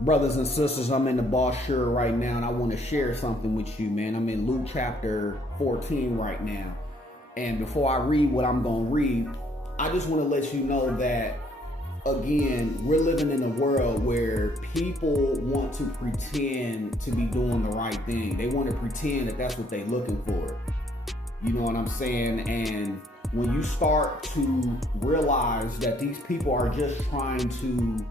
Brothers and sisters, I'm in the Boss Sure right now, and I want to share something with you, man. I'm in Luke chapter 14 right now. And before I read what I'm going to read, I just want to let you know that, again, we're living in a world where people want to pretend to be doing the right thing. They want to pretend that that's what they're looking for. You know what I'm saying? And when you start to realize that these people are just trying to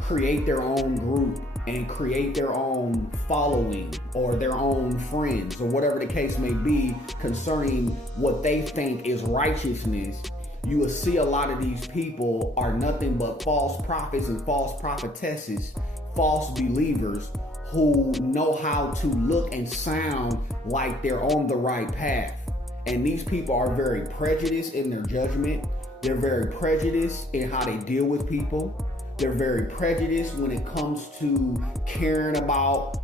create their own group and create their own following or their own friends or whatever the case may be concerning what they think is righteousness, you will see a lot of these people are nothing but false prophets and false prophetesses, false believers who know how to look and sound like they're on the right path. And these people are very prejudiced in their judgment. They're very prejudiced in how they deal with people. They're very prejudiced when it comes to caring about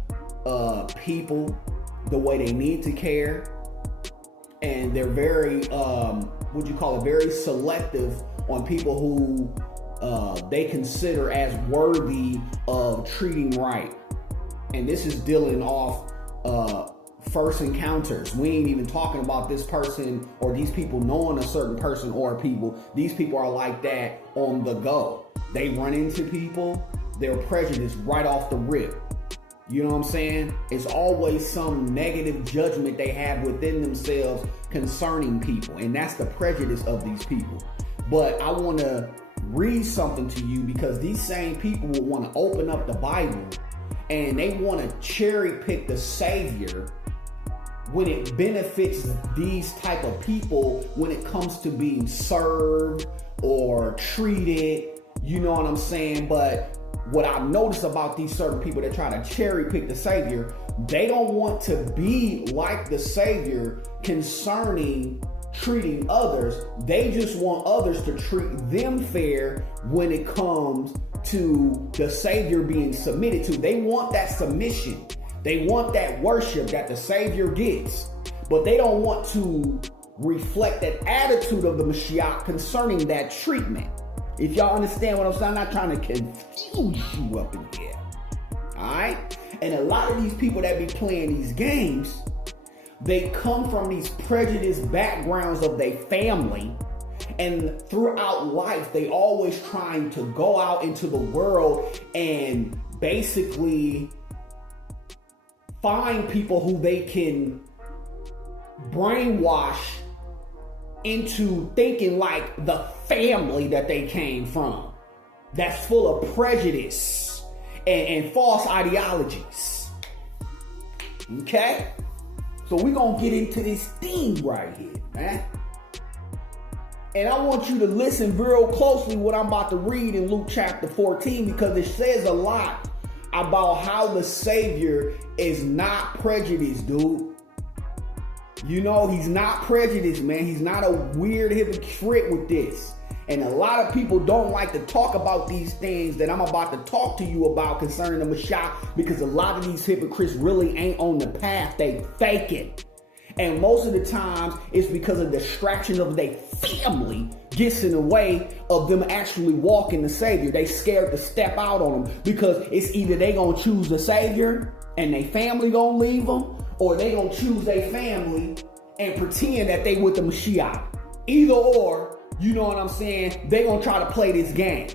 people the way they need to care. And they're very, very selective on people who they consider as worthy of treating right. And this is dealing off first encounters. We ain't even talking about this person or these people knowing a certain person or people. These people are like that on the go. They run into people, they're prejudiced right off the rip. You know what I'm saying? It's always some negative judgment they have within themselves concerning people. And that's the prejudice of these people. But I want to read something to you because these same people will want to open up the Bible and they want to cherry pick the Savior when it benefits these type of people when it comes to being served or treated. You know what I'm saying? But what I've noticed about these certain people that try to cherry pick the Savior, they don't want to be like the Savior concerning treating others. They just want others to treat them fair when it comes to the Savior being submitted to. They want that submission. They want that worship that the Savior gets. But they don't want to reflect that attitude of the Mashiach concerning that treatment. If y'all understand what I'm saying, I'm not trying to confuse you up in here. Alright? And a lot of these people that be playing these games, they come from these prejudiced backgrounds of their family. And throughout life, they always trying to go out into the world and basically find people who they can brainwash into thinking like the family that they came from. That's full of prejudice and false ideologies. Okay? So we're going to get into this thing right here, man. And I want you to listen real closely what I'm about to read in Luke chapter 14 because it says a lot about how the Savior is not prejudiced, dude. You know, he's not prejudiced, man. He's not a weird hypocrite with this. And a lot of people don't like to talk about these things that I'm about to talk to you about concerning the Messiah because a lot of these hypocrites really ain't on the path. They fake it. And most of the times it's because a distraction of their family gets in the way of them actually walking the Savior. They scared to step out on him because it's either they gonna choose the Savior and their family gonna leave them, or they gonna choose their family and pretend that they with the Mashiach. Either or, you know what I'm saying? They gonna try to play this game.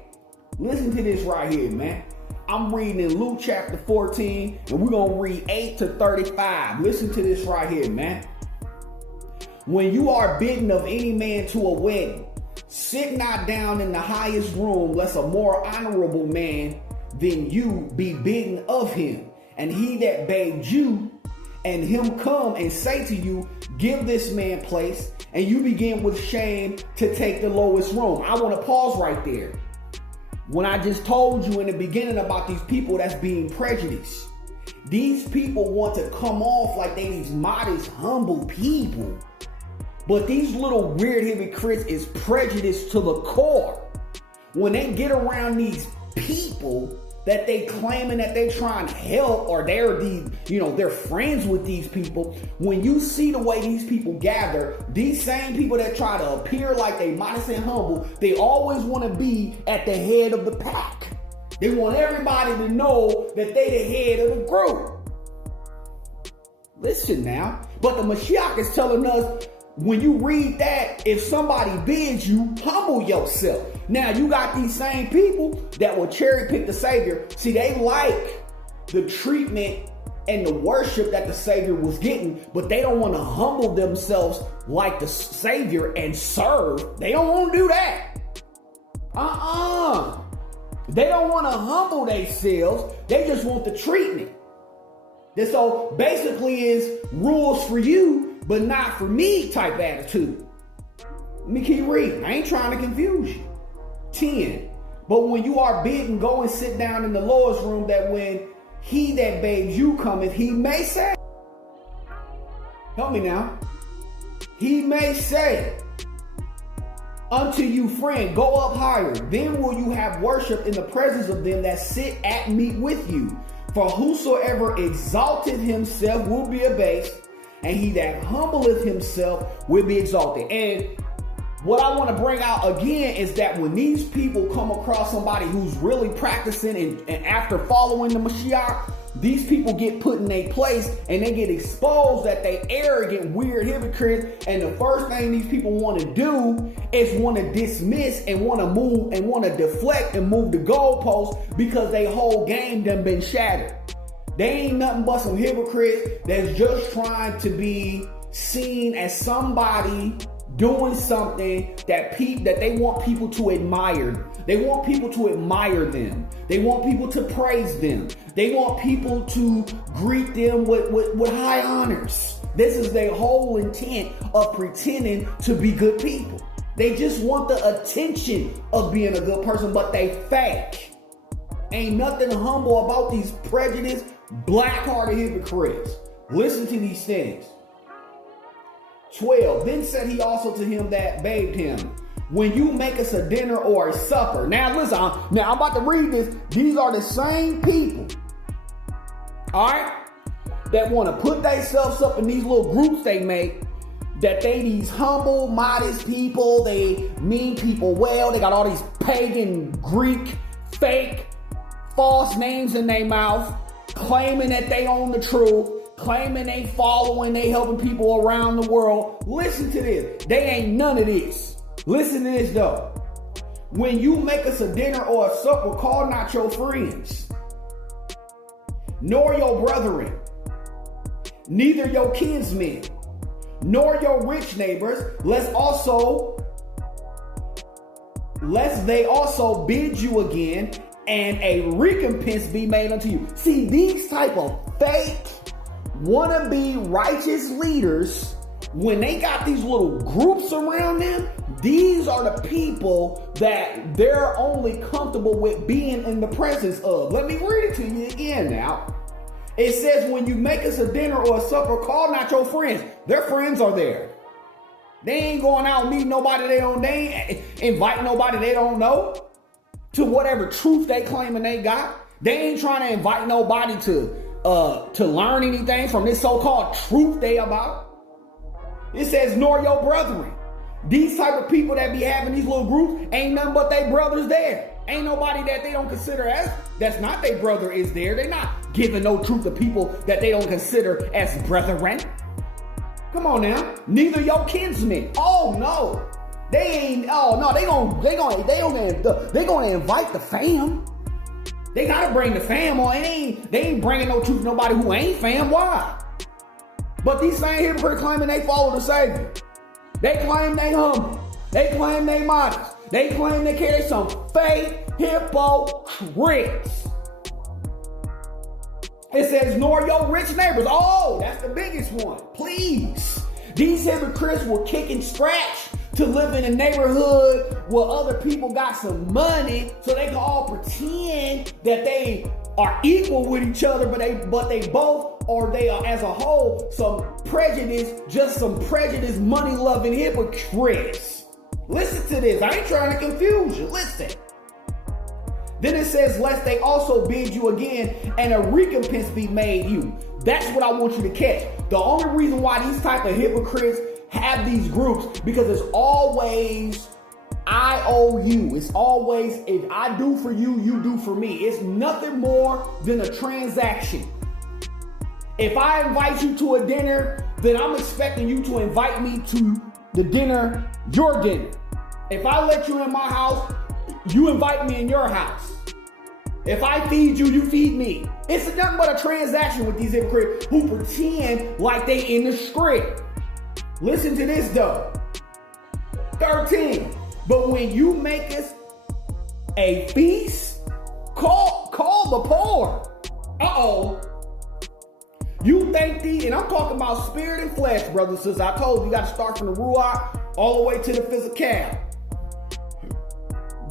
Listen to this right here, man. I'm reading in Luke chapter 14, and we're gonna read 8 to 35. Listen to this right here, man. When you are bidden of any man to a wedding, sit not down in the highest room, lest a more honorable man than you be bidden of him. And he that begged you and him come and say to you, give this man place, and you begin with shame to take the lowest room. I want to pause right there. When I just told you in the beginning about these people that's being prejudiced, these people want to come off like they these modest, humble people. But these little weird hypocrites is prejudiced to the core. When they get around these people that they claiming that they trying to help, or they're friends with these people. When you see the way these people gather, these same people that try to appear like they modest and humble, they always want to be at the head of the pack. They want everybody to know that they the head of the group. Listen now. But the Mashiach is telling us, when you read that, if somebody bids you, humble yourself. Now, you got these same people that will cherry pick the Savior. See, they like the treatment and the worship that the Savior was getting, but they don't want to humble themselves like the Savior and serve. They don't want to do that. They don't want to humble themselves. They just want the treatment. And so basically is rules for you, but not for me type attitude. Let me keep reading. I ain't trying to confuse you. 10. But when you are bidden, go and sit down in the lowest room, that when he that babes you cometh, he may say. Help me now. He may say unto you, friend, go up higher. Then will you have worship in the presence of them that sit at meat with you. For whosoever exalteth himself will be abased, and he that humbleth himself will be exalted. And what I want to bring out again is that when these people come across somebody who's really practicing and after following the Mashiach, these people get put in a place and they get exposed that they arrogant, weird hypocrites. And the first thing these people want to do is want to dismiss and want to move and want to deflect and move the goalposts because their whole game done been shattered. They ain't nothing but some hypocrites that's just trying to be seen as somebody doing something that they want people to admire. They want people to admire them. They want people to praise them. They want people to greet them with high honors. This is their whole intent of pretending to be good people. They just want the attention of being a good person, but they fake. Ain't nothing humble about these prejudiced, black-hearted hypocrites. Listen to these things. 12. Then said he also to him that bathed him, when you make us a dinner or a supper. Now listen, I'm about to read this. These are the same people, all right, that want to put themselves up in these little groups they make, that they these humble, modest people, they mean people well. They got all these pagan, Greek, fake, false names in their mouth, claiming that they own the truth, claiming they following, they helping people around the world. Listen to this. They ain't none of this. Listen to this though. When you make us a dinner or a supper, call not your friends, nor your brethren, neither your kinsmen, nor your rich neighbors, lest they also bid you again, and a recompense be made unto you. See, these type of fake, wannabe righteous leaders, when they got these little groups around them, these are the people that they're only comfortable with being in the presence of. Let me read it to you again now. It says, when you make us a dinner or a supper, call not your friends. Their friends are there. They ain't going out meeting nobody they ain't inviting nobody they don't know to whatever truth they claiming they got. They ain't trying to invite nobody to learn anything from this so-called truth they about. It says, nor your brethren. These type of people that be having these little groups, ain't nothing but they brothers there. Ain't nobody that they don't consider as, that's not their brother is there. They're not giving no truth to people that they don't consider as brethren. Come on now. Neither your kinsmen. Oh no. They ain't, oh no, they gonna invite the fam. They gotta bring the fam on. They ain't bringing no truth to nobody who ain't fam. Why? But these same hypocrites claiming they follow the Savior. They claim they humble. They claim they modest. They claim they carry some fake hypocrites. It says, nor your rich neighbors. Oh, that's the biggest one. Please. These hypocrites will kick and scratch to live in a neighborhood where other people got some money so they can all pretend that they are equal with each other, but they both, or they are as a whole, some prejudice, money-loving hypocrites. Listen to this. I ain't trying to confuse you. Listen. Then it says, lest they also bid you again, and a recompense be made you. That's what I want you to catch. The only reason why these type of hypocrites have these groups, because it's always I owe you. It's always, if I do for you, you do for me. It's nothing more than a transaction. If I invite you to a dinner, then I'm expecting you to invite me to the dinner, your dinner. If I let you in my house, you invite me in your house. If I feed you, you feed me. It's nothing but a transaction with these hypocrites who pretend like they in the script. Listen to this though. 13. But when you make us a feast, call the poor. You think and I'm talking about spirit and flesh, brothers and sisters. I told you, you got to start from the ruach all the way to the physical.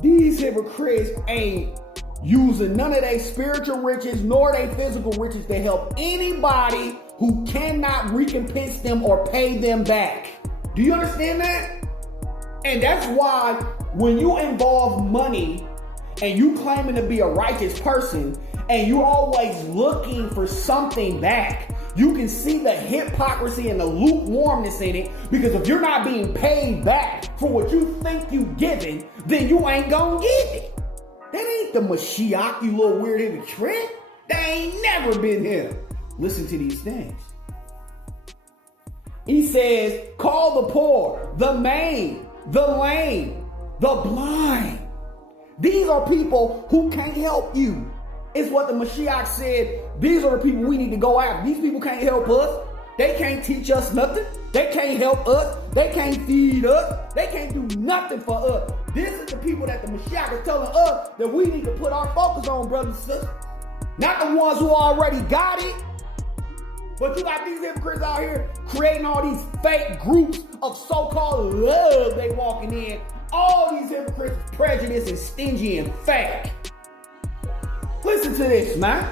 These hypocrites ain't using none of their spiritual riches nor their physical riches to help anybody who cannot recompense them or pay them back. Do you understand that? And that's why when you involve money and you claiming to be a righteous person and you're always looking for something back, you can see the hypocrisy and the lukewarmness in it, because if you're not being paid back for what you think you giving, then you ain't gonna give it. That ain't the Mashiach, you little weird hypocrite. They ain't never been here. Listen to these things. He says, call the poor, the maimed, the lame, the blind. These are people who can't help you. It's what the Mashiach said. These are the people we need to go after. These people can't help us. They can't teach us nothing. They can't help us. They can't feed us. They can't do nothing for us. This is the people that the Mashiach is telling us that we need to put our focus on, brothers and sisters. Not the ones who already got it. But you got these hypocrites out here creating all these fake groups of so-called love they walking in. All these hypocrites is prejudiced and stingy and fake. Listen to this, man.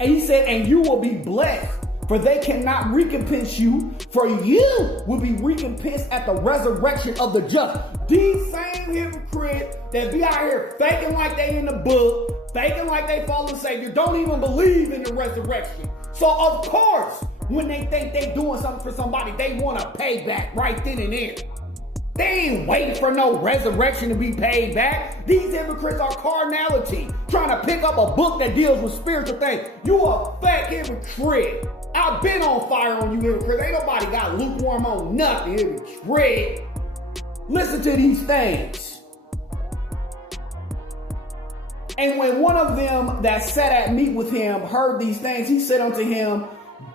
And he said, and you will be blessed, for they cannot recompense you, for you will be recompensed at the resurrection of the just. These same hypocrites that be out here faking like they in the book, faking like they follow the Savior, don't even believe in the resurrection. So of course, when they think they doing something for somebody, they want to pay back right then and there. They ain't waiting for no resurrection to be paid back. These hypocrites are carnality, trying to pick up a book that deals with spiritual things. You a fake hypocrite. I've been on fire on you hypocrites. Ain't nobody got lukewarm on nothing, hypocrite. Listen to these things. And when one of them that sat at meat with him heard these things, he said unto him,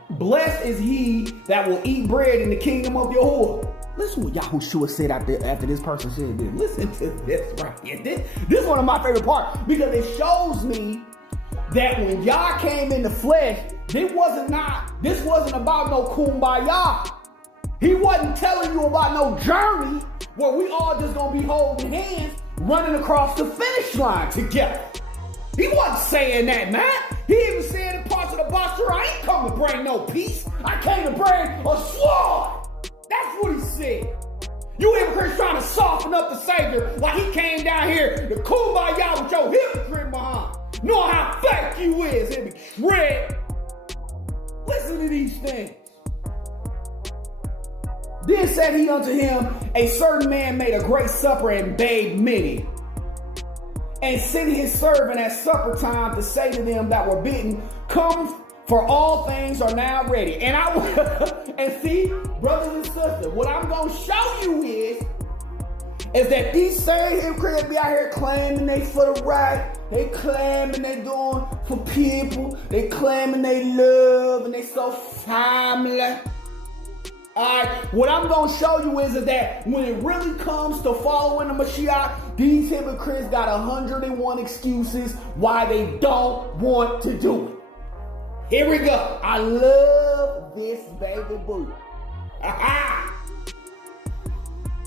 blessed is he that will eat bread in the kingdom of Yahuwah. Listen what Yahushua said after this person said this. Listen to this right here. This is one of my favorite parts, because it shows me that when Yah came in the flesh, this wasn't about no kumbaya. He wasn't telling you about no journey where we all just gonna be holding hands running across the finish line together. He wasn't saying that, man. He even said in parts of the Basra, I ain't come to bring no peace. I came to bring a sword. That's what he said. You hypocrites trying to soften up the Savior like he came down here to kumbaya with your hypocrite behind. Know how fake you is, hypocrite. Listen to these things. Then said he unto him, a certain man made a great supper and bade many, and sent his servant at supper time to say to them that were bidden, come, for all things are now ready. And and see, brothers and sisters, what I'm going to show you is that these same hypocrites be out here claiming they for the right. They claiming they doing for people. They claiming they love and they so family. Alright, what I'm going to show you is that when it really comes to following the Mashiach, these hypocrites got 101 excuses why they don't want to do it. Here we go. I love this baby boo.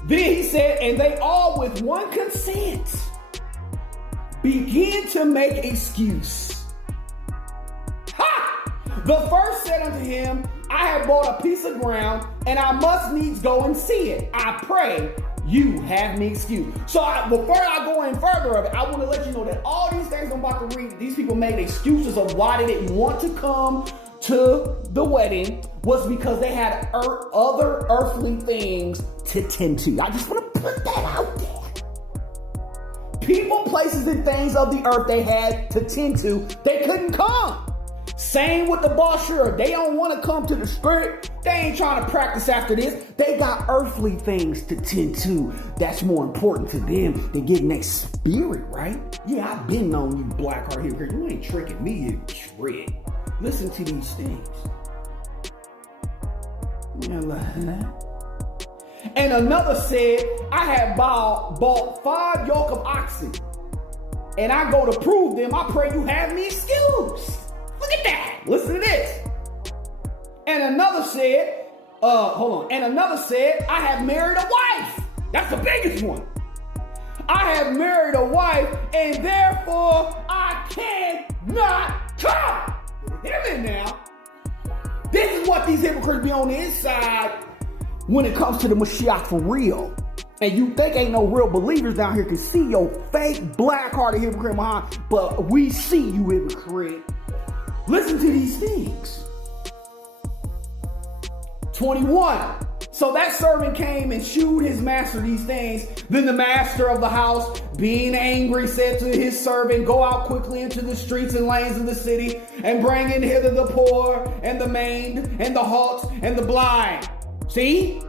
Then he said, and they all with one consent begin to make excuse. Ha! The first said unto him, I have bought a piece of ground, and I must needs go and see it. I pray you have me excused. So before I go in further of it, I want to let you know that all these things I'm about to read, these people made excuses of why they didn't want to come to the wedding was because they had other earthly things to tend to. I just want to put that out there. People, places, and things of the earth they had to tend to, they couldn't come. Same with the Bashur. They don't want to come to the spirit. They ain't trying to practice after this. They got earthly things to tend to. That's more important to them than getting their spirit right. Yeah, I've been on you, black heart here. You ain't tricking me, you trick. Listen to these things. And another said, I have bought 5 yoke of oxen, and I go to prove them. I pray you have me excused. Look at that. Listen to this. And another said, And another said, I have married a wife. That's the biggest one. I have married a wife, and therefore I cannot come. Hear me now. This is what these hypocrites be on the inside when it comes to the Mashiach for real. And you think ain't no real believers down here can see your fake black-hearted hypocrite behind, but we see you, hypocrite. Listen to these things. 21. So that servant came and shewed his master these things. Then the master of the house, being angry, said to his servant, go out quickly into the streets and lanes of the city, and bring in hither the poor, and the maimed, and the halt, and the blind. See?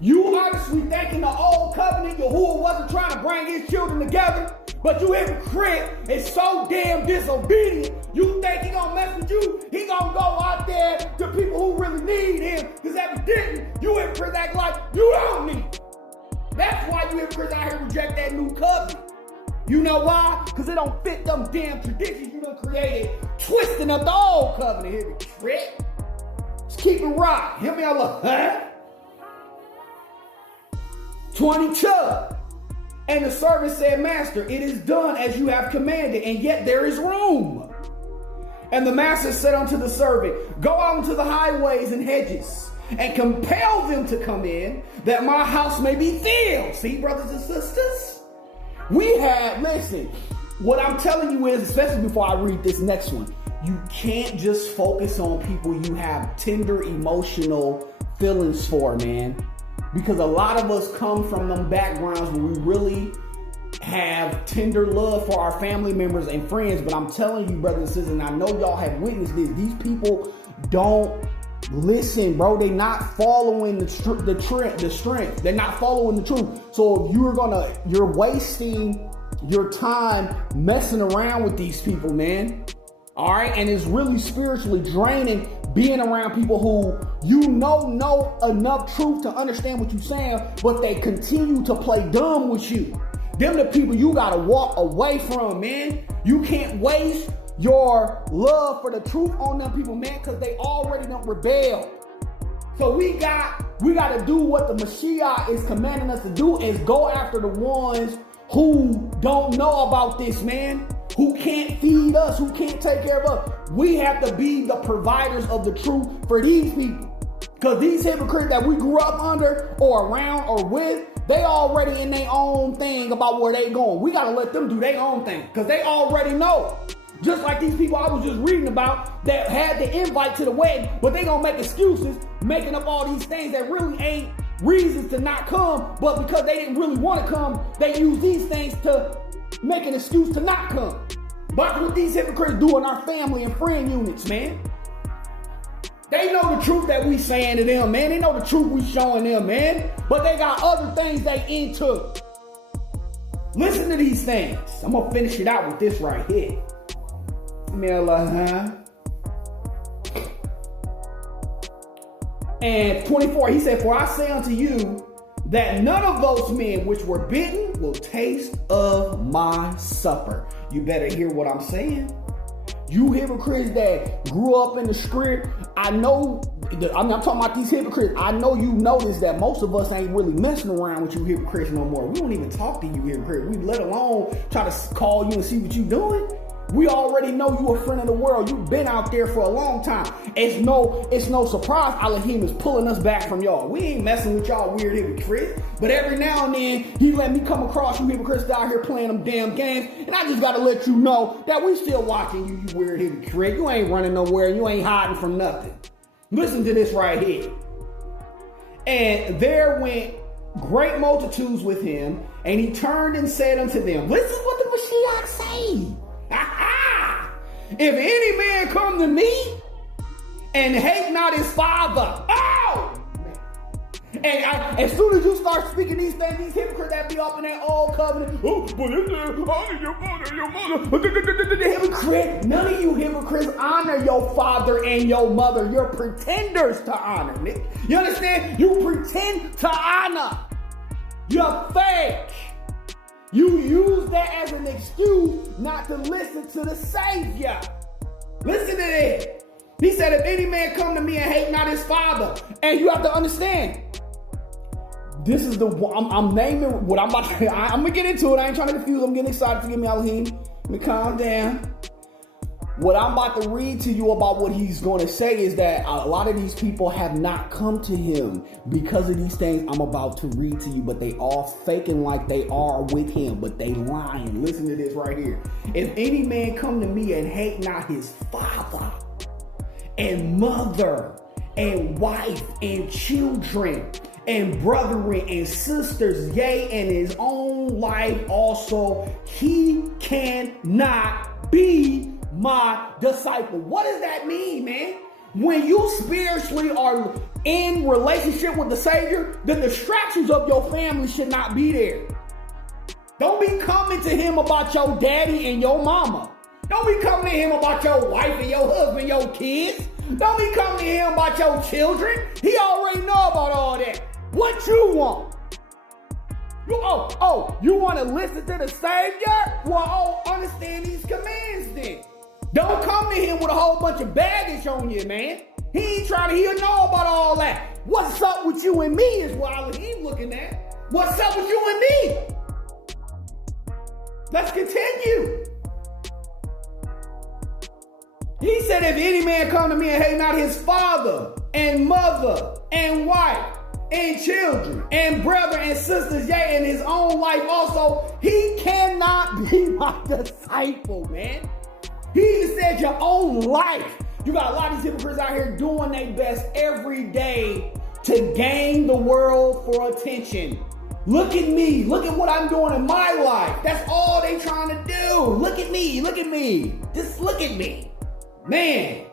You obviously think in the old covenant, Yahuwah wasn't trying to bring his children together, but you hypocrite is so damn disobedient. You think he gonna mess with you? He gonna go out there to people who really need him, because evidently you hypocrites act like you don't need him. That's why you hypocrites out here reject that new covenant. You know why? Because it don't fit them damn traditions you done created, twisting up the old covenant, hypocrite. Let's keep it right. Hear me out, huh? 22. And the servant said, Master, it is done as you have commanded, and yet there is room. And the master said unto the servant, go out into the highways and hedges, and compel them to come in, that my house may be filled. See, brothers and sisters? Listen, what I'm telling you is, especially before I read this next one, you can't just focus on people you have tender emotional feelings for, man. Because a lot of us come from them backgrounds where we really have tender love for our family members and friends. But I'm telling you, brothers and sisters, and I know y'all have witnessed this, these people don't listen, bro. They're not following the strength. They're not following the truth. So if you're wasting your time messing around with these people, man. All right. And it's really spiritually draining being around people who know enough truth to understand what you're saying, but they continue to play dumb with you. Them the people you gotta walk away from, man. You can't waste your love for the truth on them people, man, because they already done rebelled. So we gotta do what the Mashiach is commanding us to do, is go after the ones who don't know about this, man. Who can't feed us, who can't take care of us. We have to be the providers of the truth for these people. Because these hypocrites that we grew up under or around or with, they already in their own thing about where they going. We got to let them do their own thing because they already know. Just like these people I was just reading about that had the invite to the wedding, but they going to make excuses, making up all these things that really ain't reasons to not come, but because they didn't really want to come, they use these things to make an excuse to not come. But what these hypocrites do in our family and friend units, man. They know the truth that we saying to them, man. They know the truth we showing them, man. But they got other things they into. Listen to these things. I'm going to finish it out with this right here. And 24, he said, for I say unto you, that none of those men which were bidden will taste of my supper. You better hear what I'm saying. You hypocrites that grew up in the script, I'm talking about these hypocrites. I know you notice that most of us ain't really messing around with you hypocrites no more. We don't even talk to you hypocrites. We let alone try to call you and see what you doing. We already know you a friend of the world. You've been out there for a long time. It's no surprise Elohim is pulling us back from y'all. We ain't messing with y'all weird hypocrites. But every now and then, he let me come across you hypocrites out here playing them damn games. And I just got to let you know that we still watching you, you weird hypocrite. You ain't running nowhere. You ain't hiding from nothing. Listen to this right here. And there went great multitudes with him, and he turned and said unto them, this is what the Mashiach say. If any man come to me and hate not his father, and as soon as you start speaking these things, these hypocrites that be up in that old covenant, but honor your mother. Hypocrite, none of you hypocrites honor your father and your mother. You're pretenders to honor, Nick. You understand? You pretend to honor. You're fake. You use that as an excuse not to listen to the Savior. Listen to this. He said, if any man come to me and hate not his father, and you have to understand, this is the one, I'm naming what I'm about to, I'm going to get into it. I ain't trying to confuse. I'm getting excited. Forgive me, Elohim. Let me calm down. What I'm about to read to you about what he's going to say is that a lot of these people have not come to him because of these things I'm about to read to you, but they all faking like they are with him, but they lying. Listen to this right here. If any man come to me and hate not his father and mother and wife and children and brethren and sisters, yea, and his own life also, he cannot be my disciple. What does that mean, man? When you spiritually are in relationship with the Savior, the distractions of your family should not be there. Don't be coming to him about your daddy and your mama. Don't be coming to him about your wife and your husband, your kids. Don't be coming to him about your children. He already know about all that. What you want? You want to listen to the Savior? Well, understand these commands then. Don't come to him with a whole bunch of baggage on you, man. He'll know about all that. What's up with you and me is what he's looking at. What's up with you and me? Let's continue. He said, if any man come to me and hate not his father and mother and wife and children and brother and sisters, yea, and his own life also, he cannot be my disciple, man. He even said your own life. You got a lot of these hypocrites out here doing their best every day to gain the world for attention. Look at me. Look at what I'm doing in my life. That's all they trying to do. Look at me. Look at me. Just look at me. Man.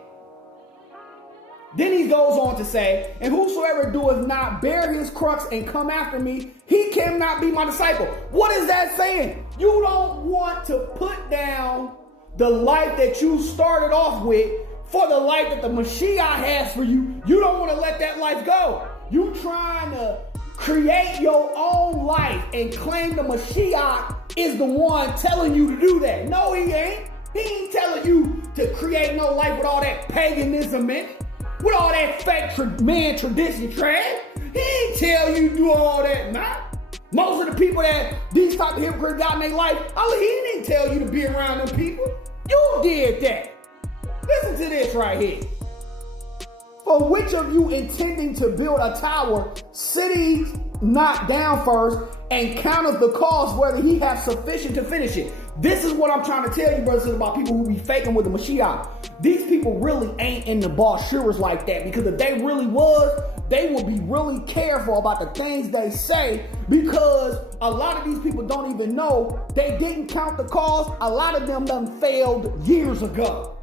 Then he goes on to say, and whosoever doeth not bear his crux and come after me, he cannot be my disciple. What is that saying? You don't want to put down the life that you started off with for the life that the Mashiach has for you. You don't want to let that life go. You trying to create your own life and claim the Mashiach is the one telling you to do that. No, he ain't. He ain't telling you to create no life with all that paganism in it, with all that fake man tradition trash. He ain't tell you to do all that, man. Most of the people that these type of hypocrites got in their life, he didn't tell you to be around them people. You did that. Listen to this right here. For which of you intending to build a tower, sitting not down first, and counteth the cost whether he have sufficient to finish it? This is what I'm trying to tell you, brothers, about people who be faking with the Mashiach. These people really ain't in the brochures like that, because if they really was, they would be really careful about the things they say, because a lot of these people don't even know they didn't count the cost. A lot of them done failed years ago.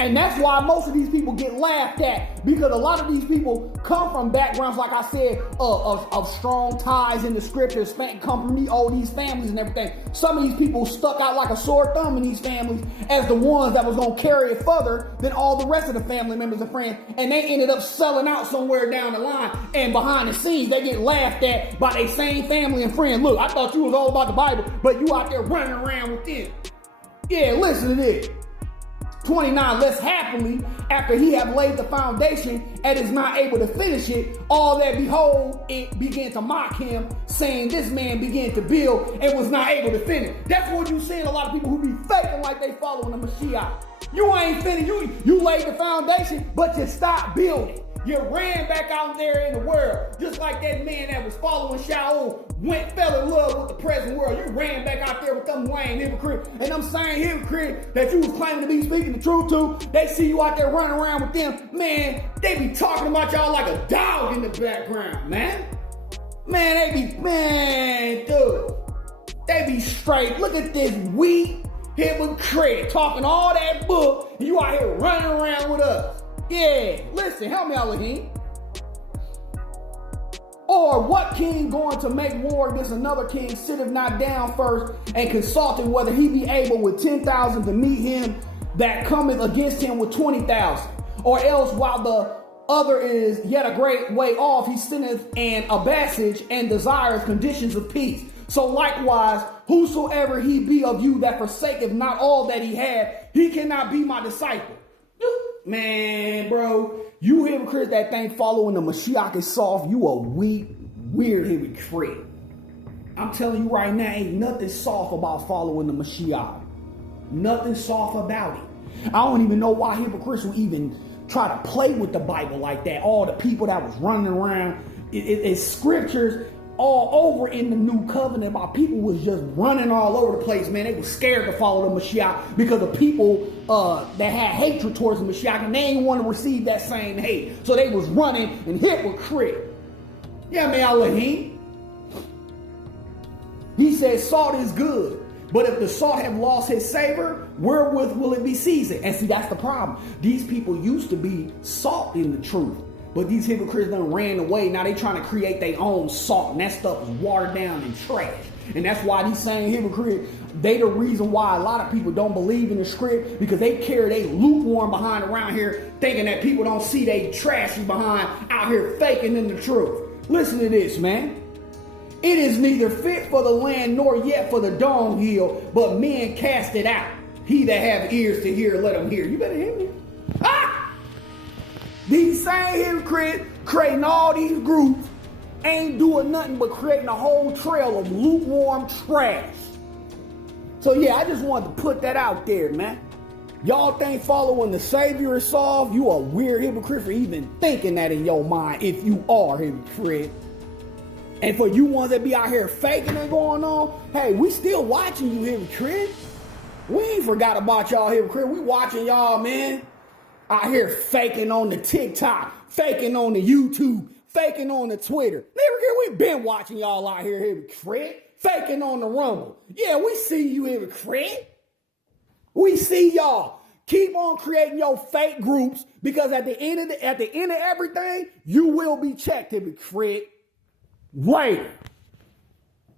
And that's why most of these people get laughed at, because a lot of these people come from backgrounds, like I said, of strong ties in the scriptures, come from all these families and everything. Some of these people stuck out like a sore thumb in these families as the ones that was going to carry it further than all the rest of the family members and friends. And they ended up selling out somewhere down the line. And behind the scenes, they get laughed at by their same family and friends. Look, I thought you was all about the Bible, but you out there running around with them. Yeah, listen to this. 29, less happily, after he have laid the foundation and is not able to finish it, all that behold, it began to mock him, saying this man began to build and was not able to finish. That's what you seeing a lot of people who be faking like they following the Mashiach. You ain't finished, you laid the foundation, but you stopped building. You ran back out there in the world, just like that man that was following Shaul fell in love with the present world. You ran back out there with them lame hypocrites. And I'm saying hypocrites that you was claiming to be speaking the truth to, they see you out there running around with them. Man, they be talking about y'all like a dog in the background, man. Dude. They be straight. Look at this weak hypocrite talking all that book, and you out here running around with us. Yeah, listen, help me, Elohim. Or what king going to make war against another king sitteth not down first and consulting whether he be able with 10,000 to meet him that cometh against him with 20,000? Or else while the other is yet a great way off, he sendeth an ambassage and desires conditions of peace. So likewise, whosoever he be of you that forsaketh not all that he had, he cannot be my disciple. Man, bro, you hypocrites that think following the Mashiach is soft, you a weak, weird hypocrite. I'm telling you right now, ain't nothing soft about following the Mashiach. Nothing soft about it. I don't even know why hypocrites will even try to play with the Bible like that. All the people that was running around, it's scriptures all over in the new covenant about people was just running all over the place, man. They was scared to follow the Mashiach because of people that had hatred towards the Mashiach, and they ain't want to receive that same hate. So they was running and hypocrite. Yeah, man, Elohim. He said salt is good, but if the salt have lost his savor, wherewith will it be seasoned? And see, that's the problem. These people used to be salt in the truth. But these hypocrites done ran away. Now they trying to create their own salt. And that stuff is watered down and trash. And that's why these same hypocrites, they the reason why a lot of people don't believe in the script. Because they carry they lukewarm behind around here, thinking that people don't see they trashy behind out here faking in the truth. Listen to this, man. It is neither fit for the land nor yet for the dunghill, but men cast it out. He that have ears to hear, let him hear. You better hear me. Ah! These same hypocrites creating all these groups ain't doing nothing but creating a whole trail of lukewarm trash. So yeah, I just wanted to put that out there, man. Y'all think following the Savior is soft? You a weird hypocrite for even thinking that in your mind if you are a hypocrite. And for you ones that be out here faking and going on, hey, we still watching you hypocrite. We ain't forgot about y'all hypocrite. We watching y'all, man. Out here faking on the TikTok, faking on the YouTube, faking on the Twitter. Nigga, we been watching y'all out here, hypocrite. Faking on the Rumble. Yeah, we see you, hypocrite. We see y'all. Keep on creating your fake groups because at the end of everything, you will be checked, hypocrite. Later.